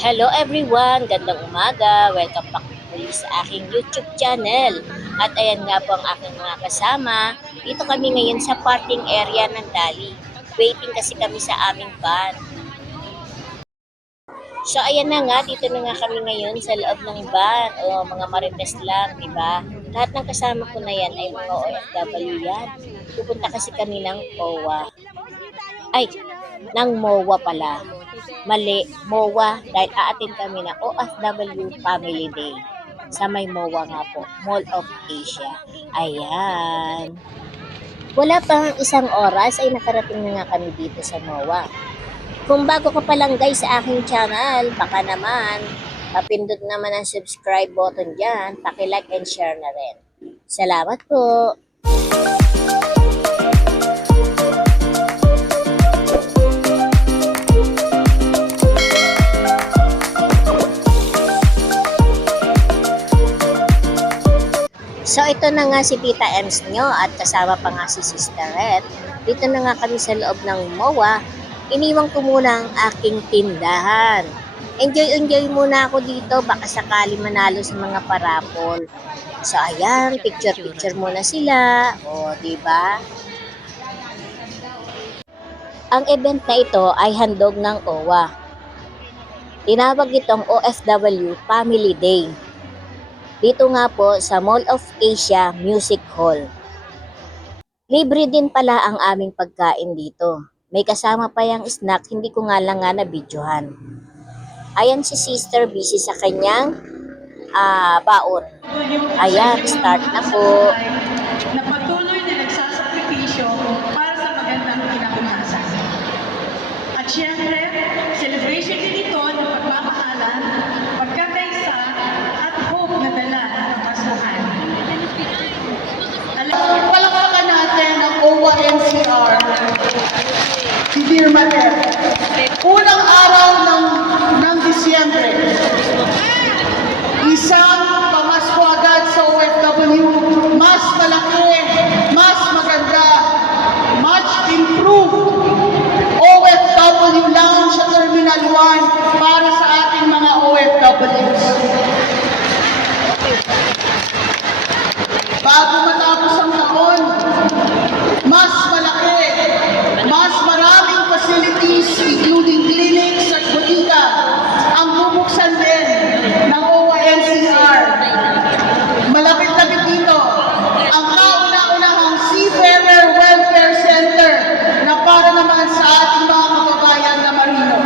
Hello everyone! Gandang umaga! Welcome back muli sa aking YouTube channel. At ayan nga po ang aking mga kasama. Dito kami ngayon sa parking area ng Dali. Waiting kasi kami sa aming van. So ayan na nga, dito na nga kami ngayon sa loob ng van. O mga marites lang, di ba? Lahat ng kasama ko na yan ay mga OFW yan. Pupunta kasi kami ng OWA. Ay, ng MOA pala. Mali, MOA dahil aatin kami ng OFW Family Day sa may MOA nga po, Mall of Asia. Ayan. Wala pang isang oras ay nakarating na nga kami dito sa MOA. Kung bago ka pa lang guys sa aking channel, baka naman mapindot naman ang subscribe button dyan, paki-like and share na rin. Salamat po! So ito na nga si Tita Ems nyo at kasama pa nga si Sister Red. Dito na nga kami sa loob ng MOA. Iniwan ko muna ang aking tindahan. Enjoy muna ako dito, baka sakali manalo sa mga parapol. So ayan, picture muna sila. O, di ba? Ang event na ito ay handog ng OWA. Tinawag itong OFW Family Day. Dito nga po sa Mall of Asia Music Hall. Libre din pala ang aming pagkain dito. May kasama pa yung snack, hindi ko nga lang nga nabidyohan. Ayan si Sister busy sa kanyang baon. Ayan, start na po. Na patuloy na nagsasakripisyo para sa magandang kinabukasan. At syempre, celebration din ito ng pagmamahalan, pagkakaisa, at hope na dala ng Pasuhan. Palakpakan natin ang OWA-NCR, si Dear Mater. Unang araw ng Disyembre, isang pamasko agad sa OFW, mas malaki, mas maganda, much improved OFW Lounge sa Terminal 1 para sa ating mga OFWs. Bago matapos ang taon, mas malaki, mas maraming facilities, including clinics at botika, ang bubuksan din ng OWA-NCR. Malapit-lapit dito, ang kauna-unahang Seafarer Welfare Center na para naman sa ating mga kababayan na marino.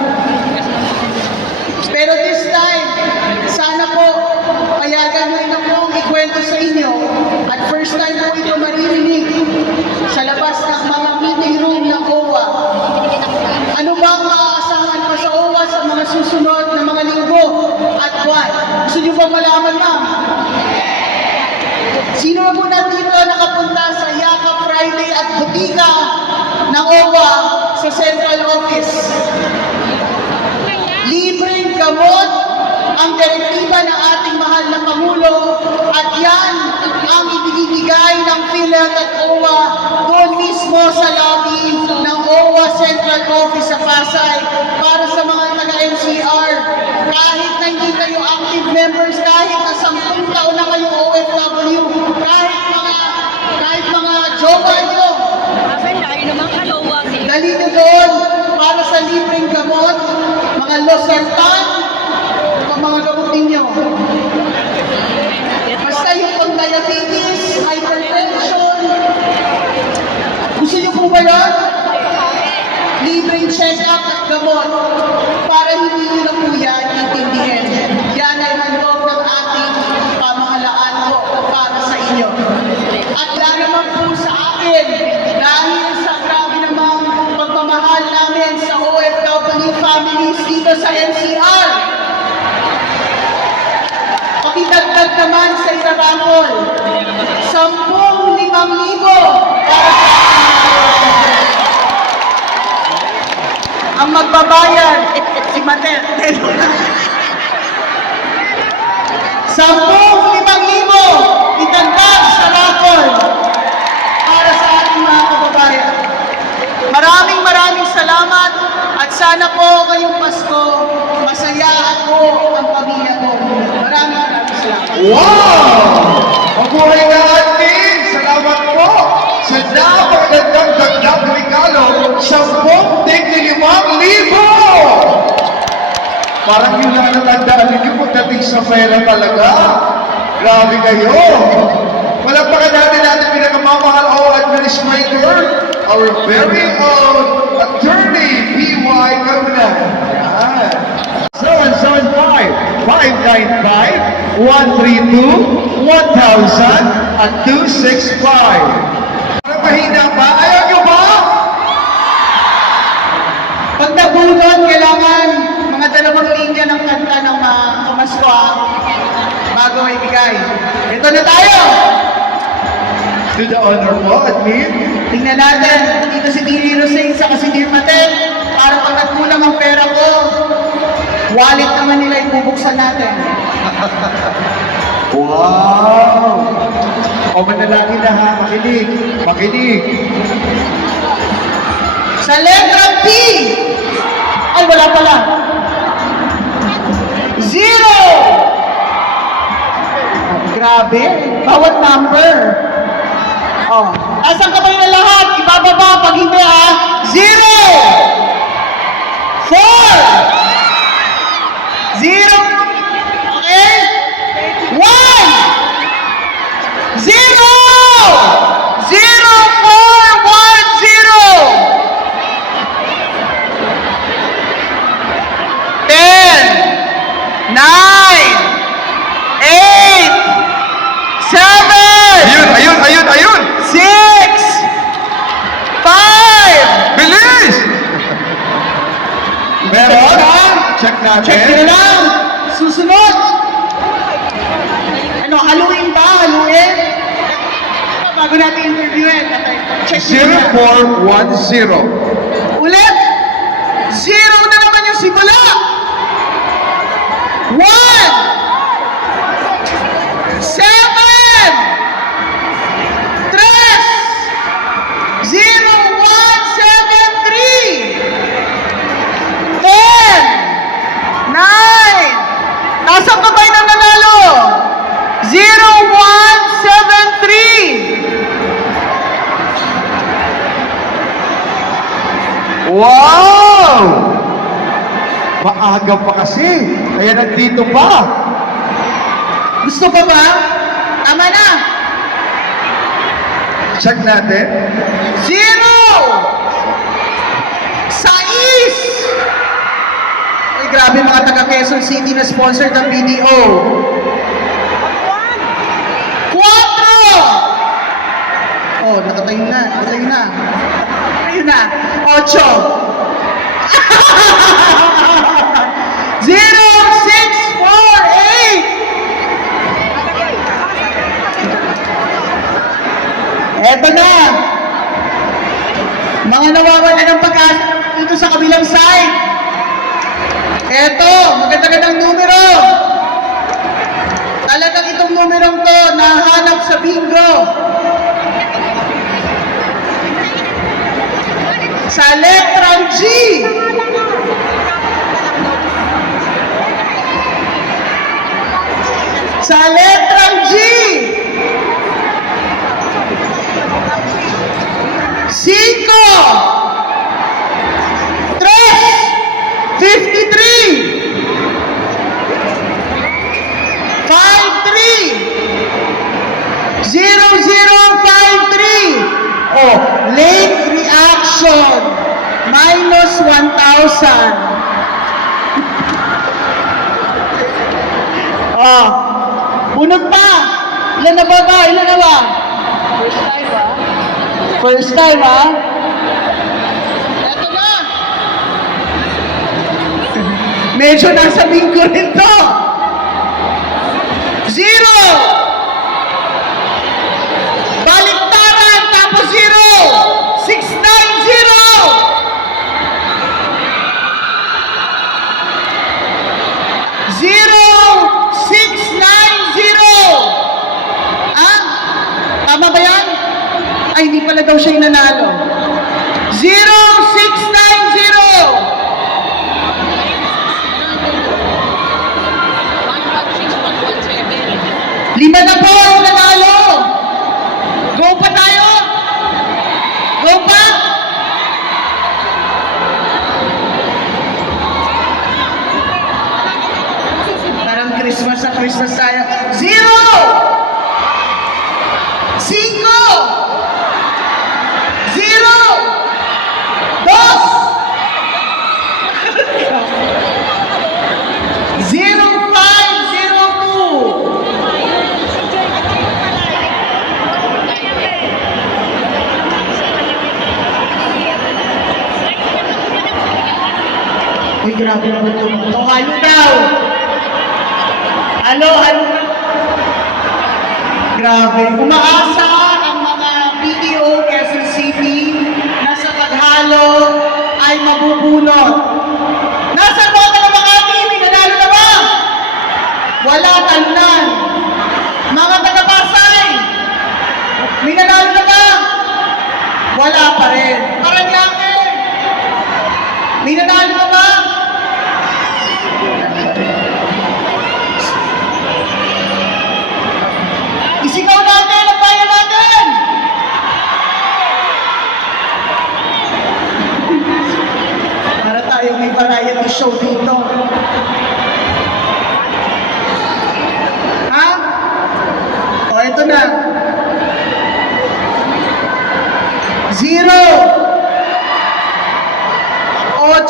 Pero this time, sana po, payagan nyo na po ikwento sa inyo at first time po ito maririnig sa labas ng mga meeting room ng OWA. Ano ba ang maaasahan pa sa OWA sa mga susunod na mga linggo at buwan? Gusto nyo ba malaman, ma'am? Sino na po nandito nakapunta sa Yaka Friday at Butika ng OWA sa Central Office? Libreng gamot ang direktiba ng ating mahal na Pangulo at yan ang ibibigay ng PhilHealth at OWA doon mismo sa lobby ng OWA Central Office sa Pasay para sa mga taga-NCR. Kahit na hindi kayo active members, kahit na 10 taon na kayo OFW, kahit mga jowa nyo, dali nyo doon para sa libreng gamot, mga losartan, mga gamot ninyo. Basta yung pang-diabetes, hypertension. Gusto nyo po ba yan? Libreng check-up at gamot para hindi nyo na po yan intindihin. Yan ay handog ng ating pamahalaan po para sa inyo. At wala naman po sa akin dahil sa grabe namang pagmamahal namin sa OFW families dito sa NCR. Pakidagdag naman sa Itarapol, 10,500 para sa ang magbabayad, si Mater. 10,500 itagdag sa raffle para sa ating mga kababayan. Maraming salamat at sana po ngayong Pasko masaya at Wow! Mabuhay na admin! Salamat po sa napakagandang dagdag regalo, 10,500! Parang yun lang natandaan ninyo pagdating sa pera talaga. Grabe kayo! Palagpakan natin pinakamamahal o administrator, our very own attorney, B.Y. Kauna. Yan. 775-595-132-1000 at 265. Parang mahina ba? Ayaw nyo ba? Pag nabunod, kailangan mga 2 linya ng kanta ng Pamaswa bago ibigay. Ito na tayo! To the honor mo, admin. Tingnan natin, dito si Diri Rosing sa si Dear Maten, para pag nagkulang ang pera ko, wallet naman nila ibubuksan natin. Wow! O manalangin na ha, makinig. Makinig. Sa letra P, ay wala pala. 0! Grabe, bawat number. Oh, asan ka ba na lahat? Ibababa pag hindi 0! 4! 0! Okay? 1! 0! 0! 4! 1! 0! 10! 9! 8! 7! Ayun! 6! 5! Bilis! Meron? Check natin. Check nyo lang! Susunod! Ano, haluin ba? Haluin? Bago natin interviewin, check nyo lang. 0410. Ulit! 0 na naman yung simula! 1! 7! 3! 0, 1, 7, 3! 10! 9! Nasaan ka ba yung nanalo? 0, 1, 7, 3! Wow! Maaga pa kasi. Kaya nandito pa. Gusto pa ba? Tama na! Check natin. 0! Sais! Ay, grabe mga taga Quezon City na sponsor ng BDO. 4! Oh, nakatayo na. Ayun na. 8! 0, 6, 4, 8! Eto na! Mga nawawala ng pag-asa dito sa kabilang side. Eto, maganda-gandang numero. Talagang itong numerong to, nahanap sa bingo. Sa letrang G. Sa letrang G. 5, 3, 53, 53, 0053. Oh, late reaction, minus 1,000. Oh, bunog pa. Ilan na ba? First time, ha? Eto na! Medyo nasa bingo rin to. 0! Baliktaran, tapos 0! 690! 0690! Ah? Tama ba yan? Ay, hindi pala daw siya yung nanalo. 0690! 5 na po ang nanalo. Go pa tayo. Go pa. Parang Christmas sa Christmas tayo. 0! 5! 0! 2! 0502! Uy, grabe naman ito. Ito, halo daw! Halo. Grabe. Umaasa ang mga BDO Quezon City na sa paghalo ay mabubunot. Nasa boto ng mga team, nanalo na ba? Wala tandan. Mga taga-Pasay, may nanalo na ba? Wala pa rin. Paranaque, may nanalo na ba? Isigaw natin ang bayan natin! Para tayo may variety show dito. Ha? O, ito na. 0 8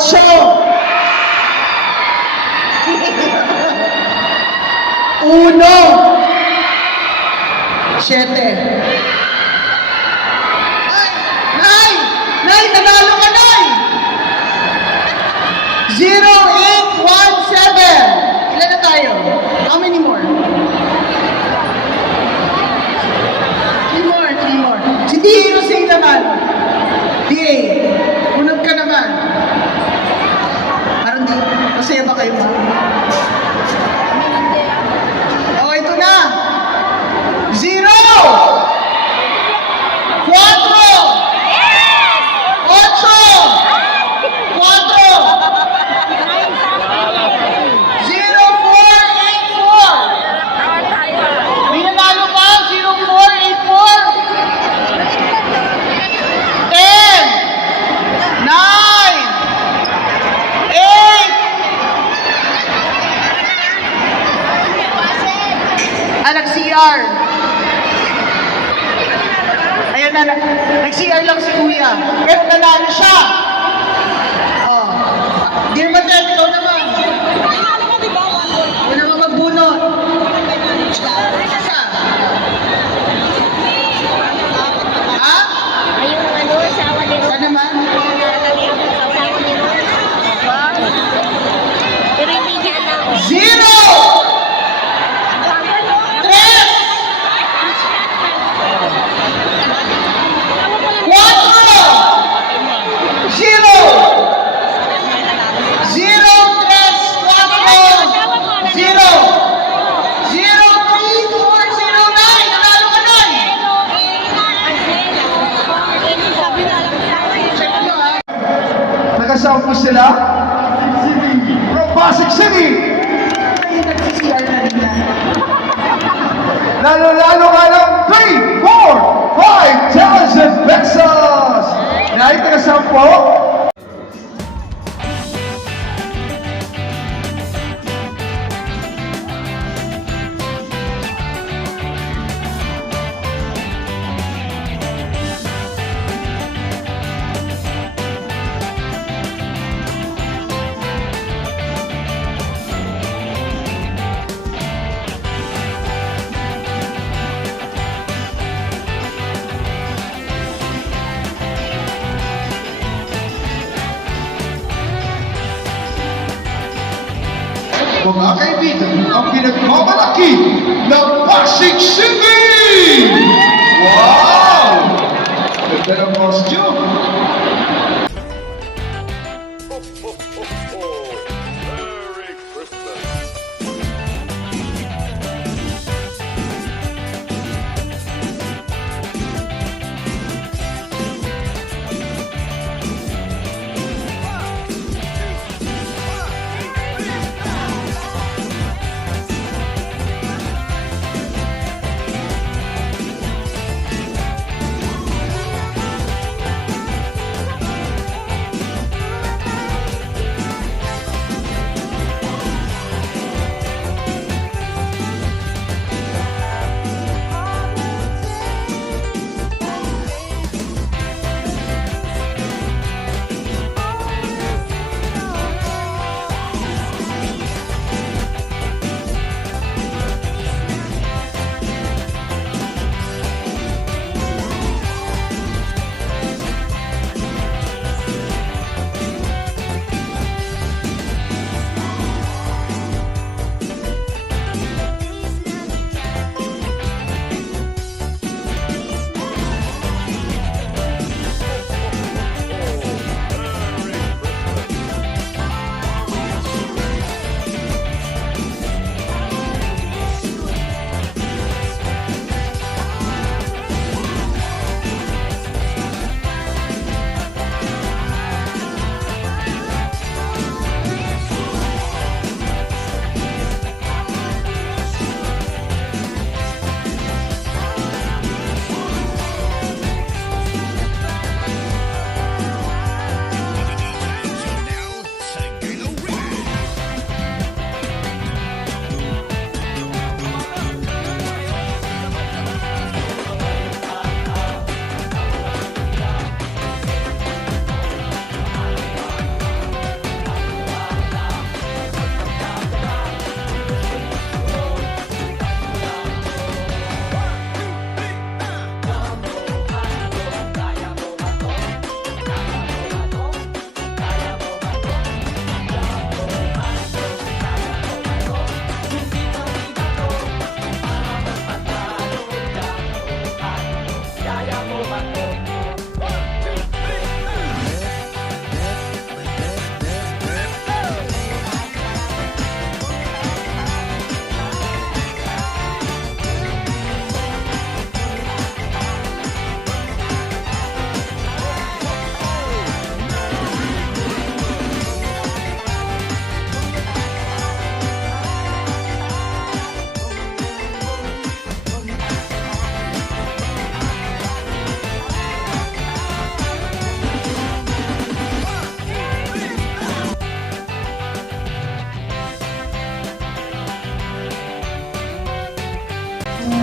1 7 Nay! Nay! Nanalo ka, Nay! 0817. Ilan na tayo? How many more? 3 more. Si D.A. Rosing naman. D.A. Unag ka naman. Parang di. Masaya ba kayo? Oh, ito na. 0 4 8 4 0484. May nanalo pa? 0484. 10 9 8 nag-CR. Ayan na, nag-CR lang si Kuya. Pero nanalo siya. Oh. Di naman tayo, ikaw naman. Huwag naman magbunot. Isa. Ha? Ayun, asawa ni Isa naman? asawa ni Ron. Pero hindi niya alam. 0 3 Nakasound mo sila? From Pasig City! Ayun, nag-CR na rin yan. Lalo-lalo ka ng 3, 4, 5,000 pesos! Nay, nakasound po? Mga kaibigan, ang pinagmamalaki ng Pasig City! Wow! Ganda ng costume! Merry Christmas.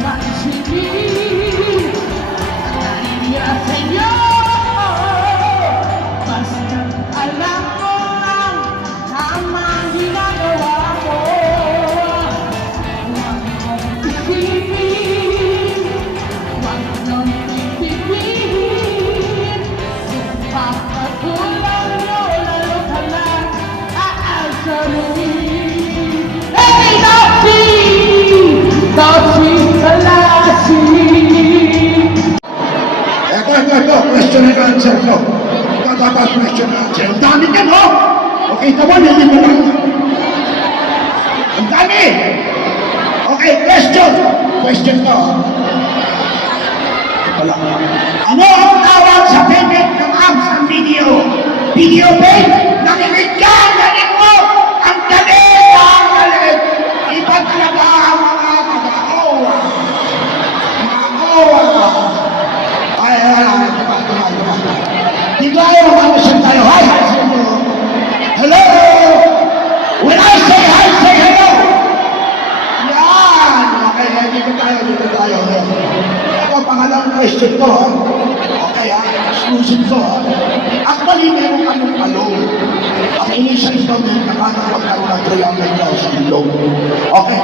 pansinin. Nahiya sa'yo, basta't alam mo ang tamang ginagawa mo. Huwag mong isipin, huwag mong isipin. Kung papatulang mo, lalo ka lang aasarin. Hey, Dottie, Salasi. Ito, question and answer to. Ito, dapat question and answer. Ang dami niya, no? Okay, tama, hindi mo lang. Ang dami! Okay, question. Question to. Wala. Ano ang tawag sa payment ng apps ng video? Video pay? Nakinig ka! Nakinig mo! Ang galing! Ang galing! Iba talaga ang mga mag-aowa. Mag-aowa. Ay, dito tayo, mag-amasyon tayo. Hi, hi, hello! When I say hi, say hello! Yan! Okay, dito tayo. Ito, pangalawang question ko. Okay, exclusive ko. Actually, meron kaming alone. Ang initial domain na paano magkaroon ng 300,000 loan. Okay,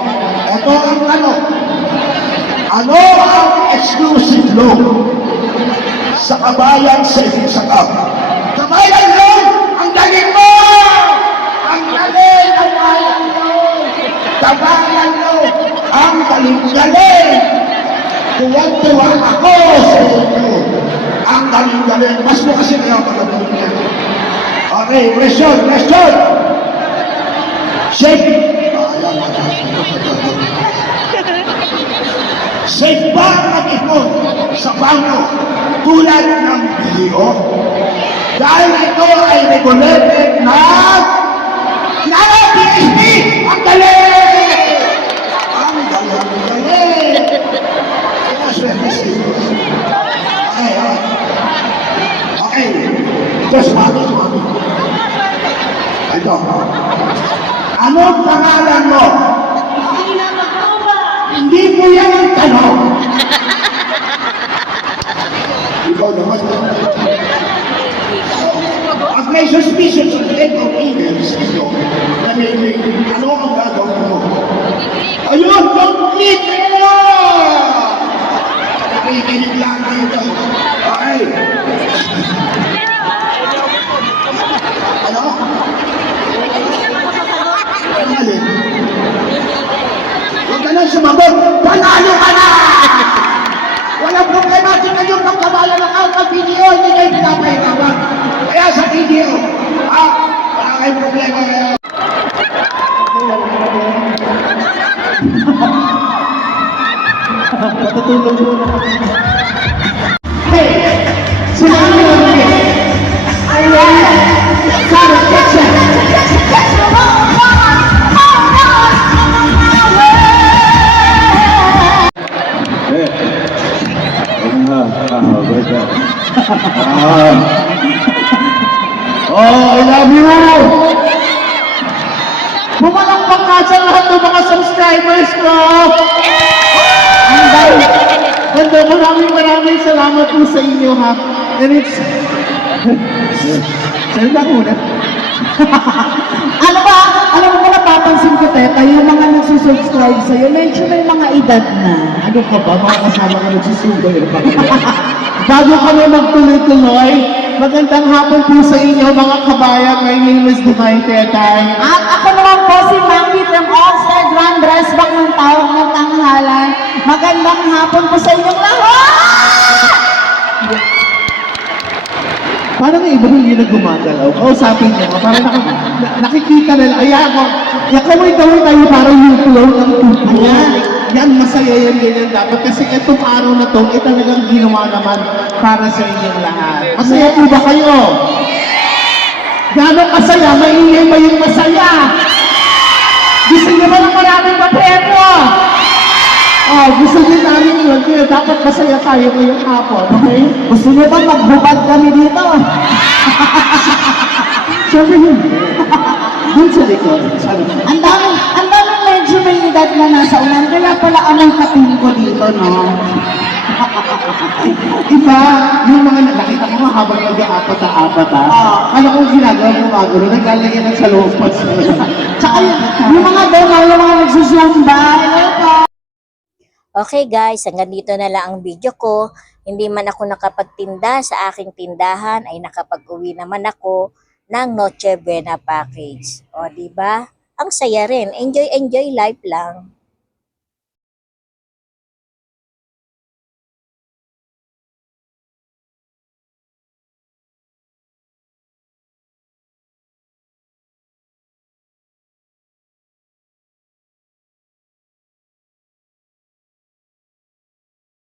ito ang tanong. Ano ang exclusive loan sa Kabayan Savings Account? Kabayan Loan! Ang galing mo! Ang galing! Kabayan Loan! Kabayan Loan! Ang galing-galing! Tuwag-tuwa ako sa inyo! Ang galing-galing! Mas mo kasi kaya magaling niya. Okay, question! Shake! Safe ba ang mag-ipon sa bangko tulad ng BDO? Dahil ito ay regulated na PSP! Ang galing! Ang galing! Okay. Ito, sumami. Ito. Anong pangalan mo? Hindi mo yan ang tanong. Ikaw naman. At may suspicion sa head of emails ito na may ano ang gagawin mo? Ayun, don't click! Nakikinig lang dito. Okay. Ano? Ano alin? Huwag ka nang sumagot, panalo ka na! Walang problema, di kayo ng kabayan ng Alpha Video, hindi kayo pinapahirapan. Kaya sa video, wala kayong problema kaya. Patutulog mo na. Hey, sinabi mo na ayun, Sarah Kitchen. I love you! Pumalakpak ka sa lahat ng mga subscribers ko! Maraming salamat po sa inyo, ha? And it's... Sa'yo na una. Alam mo ba napapansin ko, Teta, yung mga nagsusubscribe sa'yo, medyo may mga edad na. Ano ka ba? Mga kasama ka nagsusugoy. Bago kami magtuloy-tuloy, magandang hapon po sa inyo mga kabayan. My name is Divine Tetay. At ako naman po si Maki from All-Star Grand Dress Back ng Tawag ng Tanghalan. Magandang hapon po sa inyong lahat! Parang iba hindi na gumagalaw. Kausapin niyo, parang nakikita nila. Kaya kaway-kaway tayo parang yung flow ng tubo. Yan, masaya yan ganyan dapat. Kasi itong araw na to, talagang ginawa naman para sa inyong lahat. Masaya po ba kayo? Gano'ng kasaya? Maingay ba yung masaya? Gusto niyo ba ng maraming mapremyo? Gusto din namin yun. Kaya dapat masaya tayo ngayong hapon, okay? Gusto niyo ba magbubad kami dito? Sabi yun. Dun sa likod. Sabi ko. Ang daming medyo may edad na nasa unan. Kaya pala amoy kating ko dito, no? Iba, yung mga nakita ko nga habang nag-aapat-aapat Kala ko ginagawa mo magano, naglalagyan ng salupas. Tsaka yung mga doon, yung mga nagsusumba. Hello po. Okay guys, hanggang dito na lang ang video ko. Hindi man ako nakapagtinda sa aking tindahan, ay nakapag-uwi naman ako ng Noche Buena package. O, di ba? Ang saya rin. Enjoy life lang.